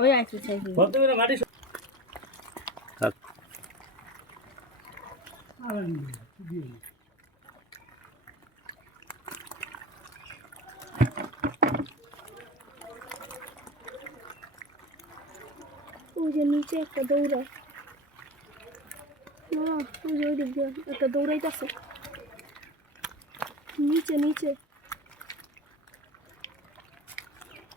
ওই আইছি চাইছি বলতে মাটি থাক। ওই যে নিচে একটা দৌড়ায়। না ওই যে ওই দিক দিয়ে একটা দৌড়াইতেছে। নিচে নিচে মাছ আই হয়ে রে। গেছে গা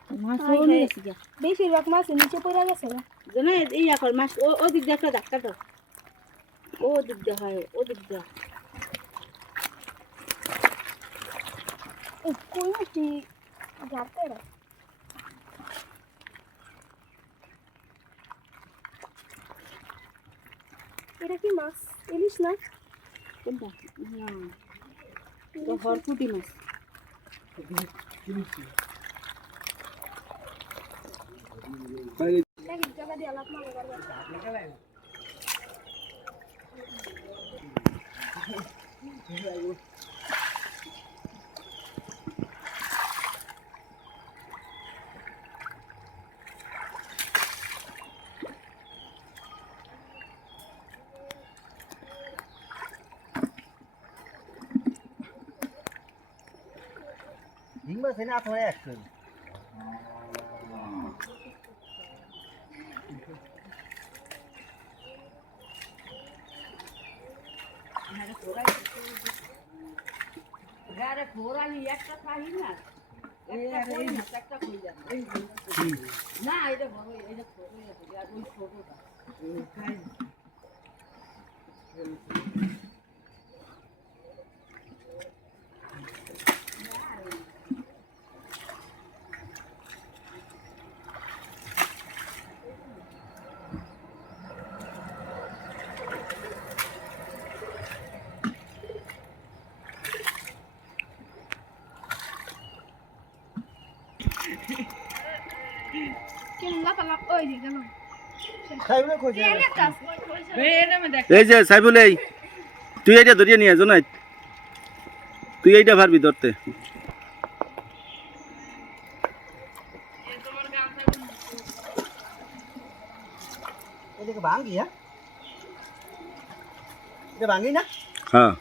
বেশিরভাগ মাছ নিচে পড়ে গেছে। জানো এই এখন মাছ ও ও দিক দিয়ে একটা ধাক্কা দাও। ও দিক দিয়ে হয় ও দিক দিয়ে ও মাছটি গাড়তে রে। এটা কি মাছ? ইলিশ না? কোনটা? না। তো হরকুটি মাছ। দেখি জায়গা দিয়ে আলাপ মারা করবে হিংবা সেনা আথরে একশো গারে ফোরানি একটা খাই না। একটা কই না একটা কই যাবে? না এটা বড় এটা ছোট আর ওই ছোটটা খাই না। কেন লাফালাফ ওই দিকে গেল খাইবে কইছে একটা এই যে সাইফুল এই। তুই এইটা ধরিয়ে নিয়ে জোনাই তুই এইটা পারবি ধরতে। ভাঙ্গি হ্যাঁ? এটা ভাঙ্গি না? হ্যাঁ।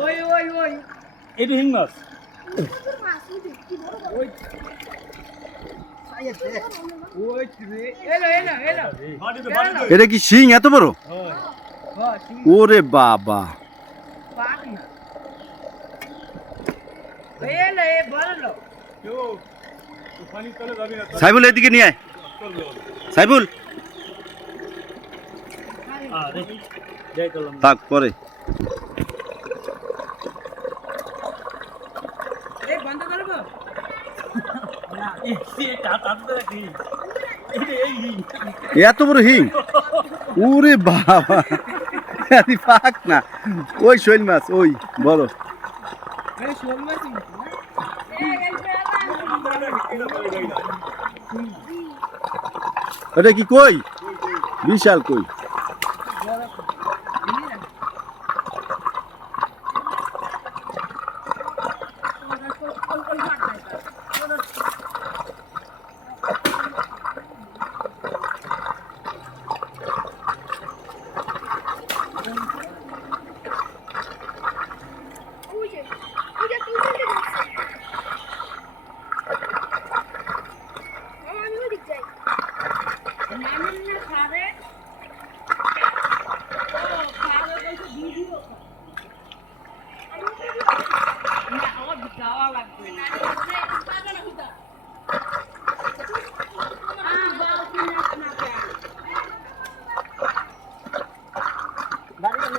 ওই ওই ওই। এইটো হিং মাছ। এটা কি শিং এত বড়? ওরে বাবা। সাইফুল এদিকে নিয়ে আয়। সাইফুল থাক পরে। এই বন্ধ করব এত বড় হিং? ওরে বাবা। পাক না। ওই শৈল মাছ ওই বড় এই এটা কি কই? বিশাল কই ওই যে ওই যে তুই দিকে যাচ্ছিস আমি ওই দিক যাই নামেন না খাবে ও খাবে বলছে দিয়ে দিব না আমার যাওয়া লাগবে না আ বাবা কিনা না কেন বাড়ি গেলে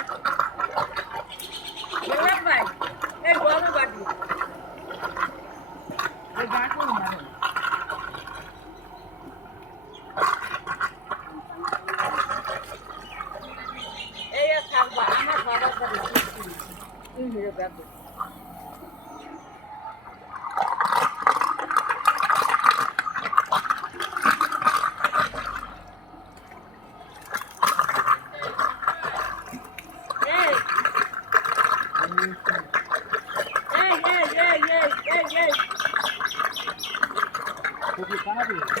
fabulous.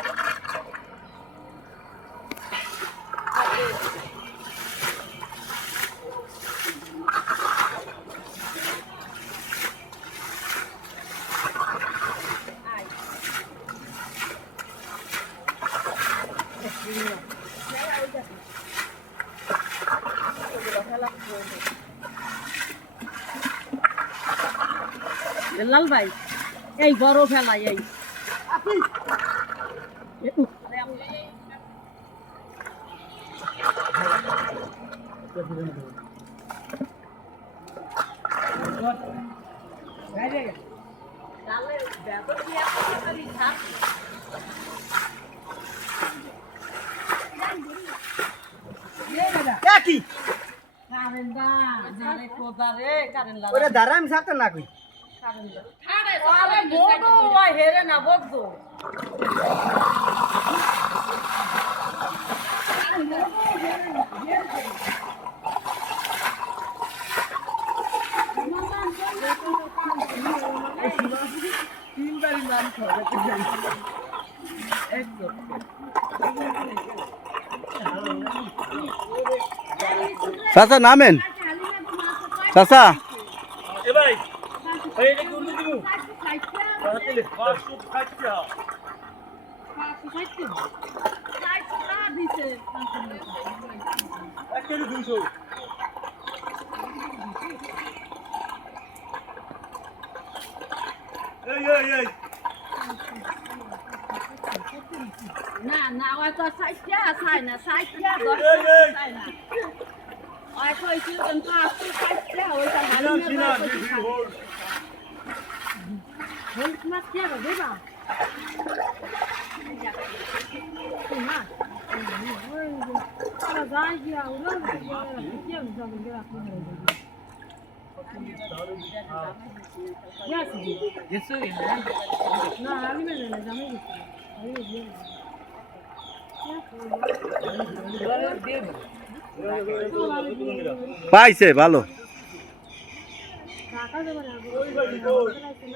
লাল ভাই এই বড় ফেলাই এই কি কারেন্ট দা জানে কোদা রে কারেন্ট লাগা ওরে দাঁড়া আমি সাথে না কই। কারেন্ট দা আরে বড় ওই হেরে না বগদো তিনবারই মান খাওয়া একদম চাচা নামেন। চাচা। না না ওই তো সাইয়া সাই না সাইয়া সাই না দেবা না আরে যাই গিয়া উড়াল গিয়া কি আমি যাব গিয়া আপনি গেছে না আমি না জানি জানি আমি দিয়ে পাইছে, ভালো।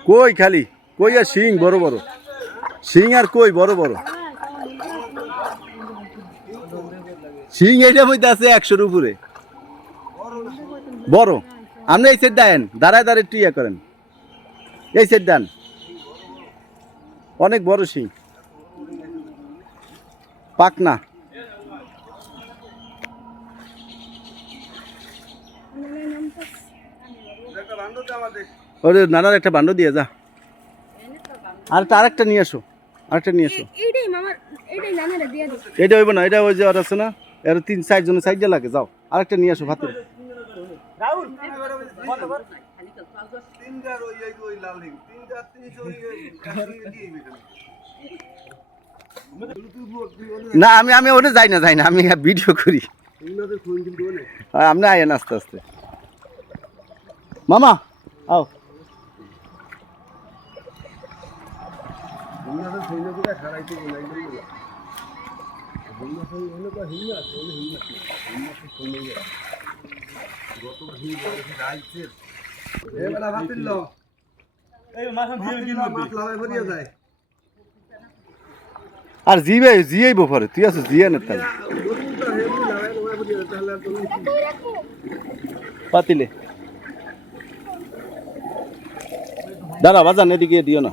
কই খালি? কই আর শিং? বড় বড়। শিং আর কই? বড় বড়। শিং এইটার মধ্যে আছে একশোর উপরে। বড়। আপনি এই সেট দেন। দাঁড়ায় দাঁড়ায় টিয়া করেন। এই সেট দেন। অনেক বড় শিং। পাকনা। ওরে নানার একটা বান্ড দিয়ে যা। আর আরেকটা নিয়ে আসো। আরেকটা নিয়ে আসো। এইটাই মামার এইটাই নানারে দিয়ে দিই এটা হইব না এটা ওই যে আর আছে না এর তিন চার জনের সাইড লাগে যাও। আরেকটা নিয়ে আসো ভাতের। রাহুল! কত কর। না আমি আমি ওটা যাই না যাই না আমি ভিডিও করি। হ্যাঁ, আপনি আয়েন আস্তে আস্তে। মামা! আও। আর জিবে জিয়েই বফরে তুই আছো জিয়া না তাহলে। পাতিলে। দাঁড়া, বাজান, এদিকে দিও না।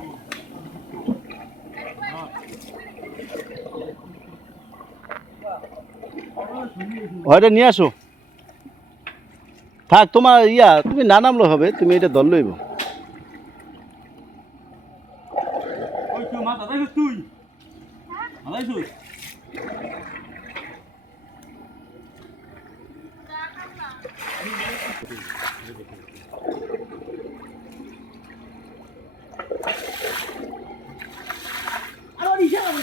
ওইটা নিয়ে আসো। থাক, তোমার ইয়া, তুমি না নামলো হবে, তুমি এটা দল লইব। তুই মাথা দাইছিস তুই মাথাইছিস না বিচার এখন তোমার মূল করব এই দেখ মাছ হয়ে যায় মান্ডু তো মাছ হয়ে হয়ে লইতে না বাংলাটা বড় ওই ওই ওই সাইফুল বাতিল ওই নাই উঠবে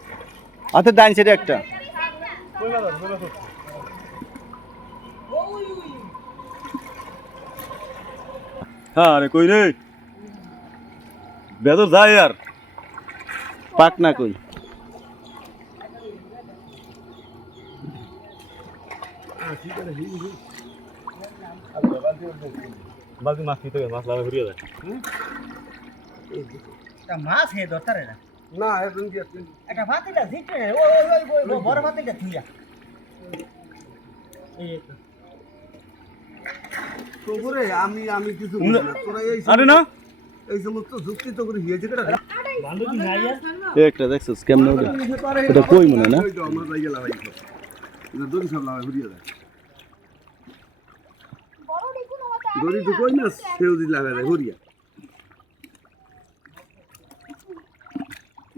আচ্ছা ডাইন সাইডে একটা। হ্যাঁ রে কই রে? বেদর যায় আর পাক না কই। মাছ নিতে মাছ লাগা ঘুরিয়ে যায় মাছ হে দরকারে না। না এখন কি ভাতিটা ওই ওই ওই ওই বড় ভাতিটা থুইয়া এই তো। তো আমি আমি কিছু বুঝি না। তোরা এই আরে না। এই সমস্ত যুক্তি তো করে হিয়েছে কেটা বান্ধব কি নাই আর? একটা দেখছিস কেমন ওটা? এটা কই মনে না? আমরা। এটা দড়ি সব লাগাই ঘুরিয়ে দেয়। দড়ি তো কই না সেও দি লাগাই দেয় ঘুরিয়া ওটা ঘুরিয়ে গেছে ভাইটা বালতি নিতে মাছ এখানে মাছ আছে মাছ আছে এরকম তার? কোনো ভাঙবেই নেই বান্ধবই নেই আয় পুকুরের তুলে দু একটা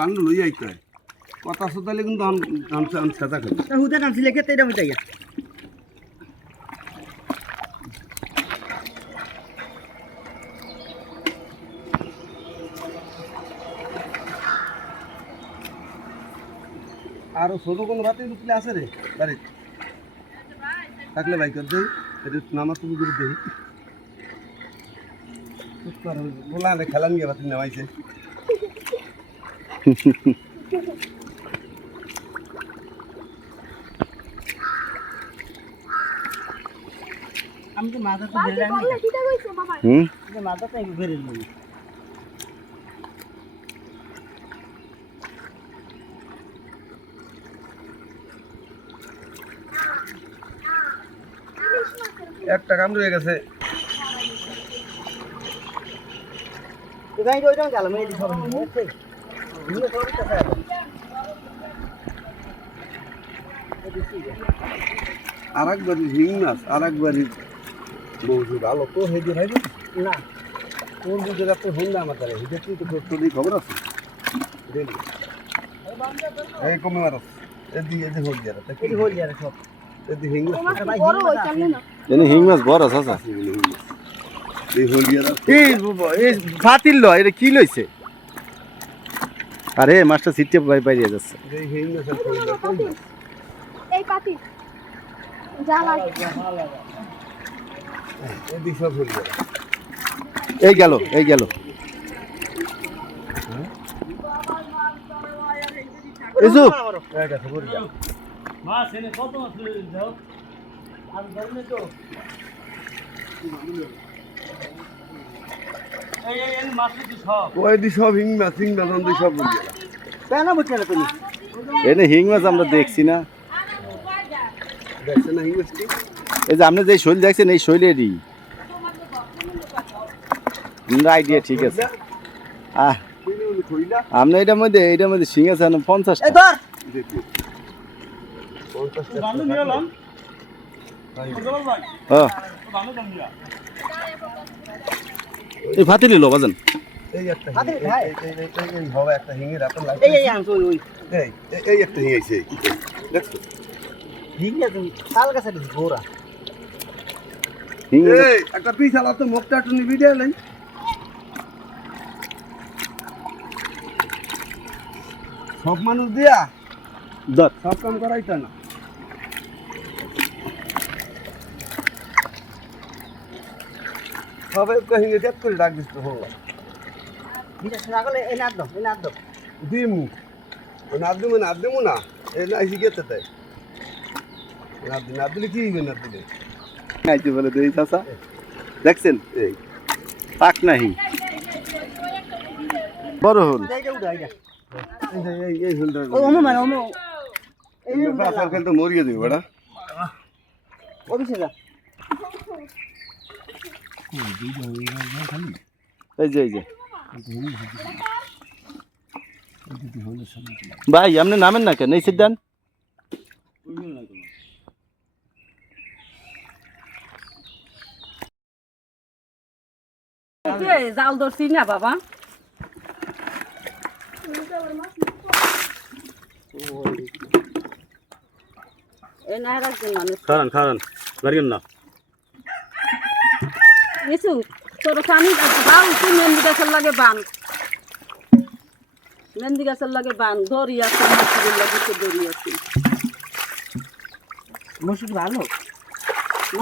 বান্ধব লই আইতে হয় কথা শোধালে কিন্তু আম আম আম সাদা খাবি তা হুদা ছিলে কেতে এটা মিটাইয়া আরও ছোট কোনো রাতে ঢুকলে আছে রে? বাড়ি থাকলে ভাই কর দেই এটা নামা তুমি করে দেই। বলা না খেলান গিয়ে বাতিল নামাইছে। আমি তো মাথা তো বেরে হুম? মাথা তো একটু একটা কাম রয়ে গেছে। আর একবারই হিং মাছ আর একবারই বৌদি ভালো তো হেদি ভাই না। তোর বুঝে রাখতে হন না আমার দ্বারা। হিদে তুই তো তোর খবর আছে। এই কমে মারস এদি এদি হল যারা তা কি কি হল যারে সব। এদি হিং মাছ। বড় হই না। এনে হিং মাছ বড় এই এই ফাতিল এটা কি লইছে আরে মাছটা বাই বাইরে যাচ্ছে। এই পাতি এই গেল এই মাছ এনে কত মাছ হিং মাছ আমরা দেখছি না। দেখছে না হিং মাছ কি? এই যে আপনি যে শৈল দেখছেন এই শৈলেরই। আইডিয়া ঠিক আছে। আহ। আপনি এটার মধ্যে এটার মধ্যে শিং আছে পঞ্চাশ এই হ্যাঁ। এই ফাতিলি লো বাজান। এই একটা হিং, হাতে এই- খায়। এই- এই- এই- এই- এই হবে একটা হিঙের আপেল লাগবে এই এই আনছো ওই ওই এই এই- এই একটা হিং আইছে দেখছ? ঠিক আছে তুমি শাল গাছে ঘোরা হিং এই একটা পিস আলা তো মুখটা একটু নিবি লাই সব মানুষ দিয়া ধর সব কাম করাইতা না। সবাই কাহিনী দেখ করে ডাক দিস তো হলো বিশেষ না করলে এই নাদ দাও এই নাদ দাও দিমু না দিমু না। দিমু না এই না এসে গেতে তাই। না দিলে না দিলে কি হইবে না দিলে? বলে দেই চাচা। দেখছেন? এই। পাক নাহি। বড় হল। এই ও ওমো মানে ওমো এই মরিয়ে দিবে অফিসে যা। এই যে এই যে ভাই আপনি নামেন না কেন? এই সিদ্ধান জাল ধরছি না বাবা। এই না রাখবেন মানুষ খারান খারান গাড়িয়েন না। কিছু তোর স্বামী বান তুই মেহেন্দি গাছের লাগে বান? মেহেন্দি গাছের লাগে বান দড়ি আছে মাছের লাগে তো দড়ি আছে। মসুর ভালো?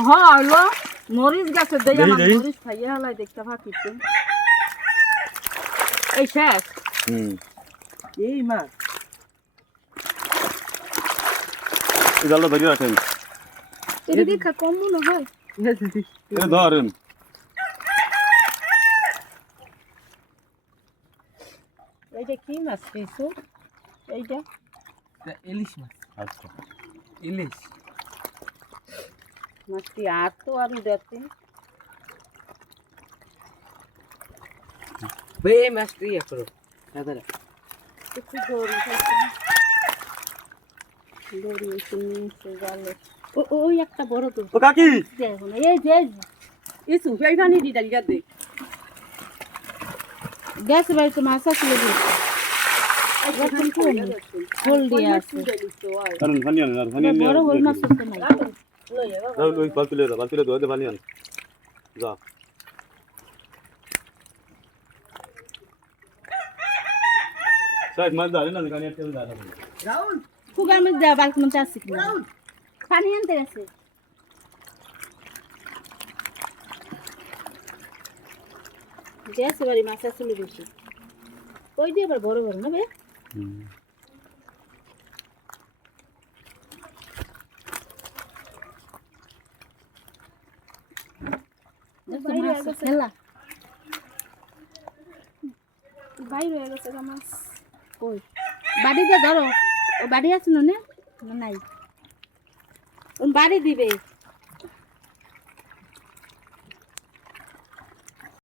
হ্যাঁ হলো মরিচ গাছে দেই আমার। মরিচ খাইয়ে হালাই দেখতে পাচ্ছি এই শেষ? হুম। এই মাছ। এই জালটা ধরে রাখেন। এটা দেখা কম মনে হয়। ধরেন। এইটা কি মাছ পেয়েছ এইটা? ইলিশ মাছ। আচ্ছা। ইলিশ। মাছটি আর তো আরও দেখতে। বে এই মাছ তুই ইয়ে করো। দাদা একটু দড়ি দড়ি এসে নিয়ে জালে। ও ও, ওই একটা বড় তো। ও কাকি! দেখো না এই যে ইসু এই পানি দি গ্যাস বাড়ি তো মাছ আছে লেগে হোল দিয়ে আছে কারণ পানি আনেন আর পানি আনেন বড় হোল মাছ তো নাই যাও ওই বালতিলে দাও বালতিলে দাও পানি আন যা সাইড মাছ দাঁড়িয়ে না গাড়ি আটকে দাঁড়াবে রাহুল ফুগার মধ্যে দেওয়া বালতি মধ্যে আছে কিনা পানি আনতে গেছে গ্যাস বাড়ি মাছ আছে বেশি ওই দিয়ে আবার বড় বড় না বে খেলা বাইরে হয়ে গেছে মাছ। কই? বাড়ি দিয়ে ধরো। ও বাড়ি আছে না নাই। বাড়ি দিবে।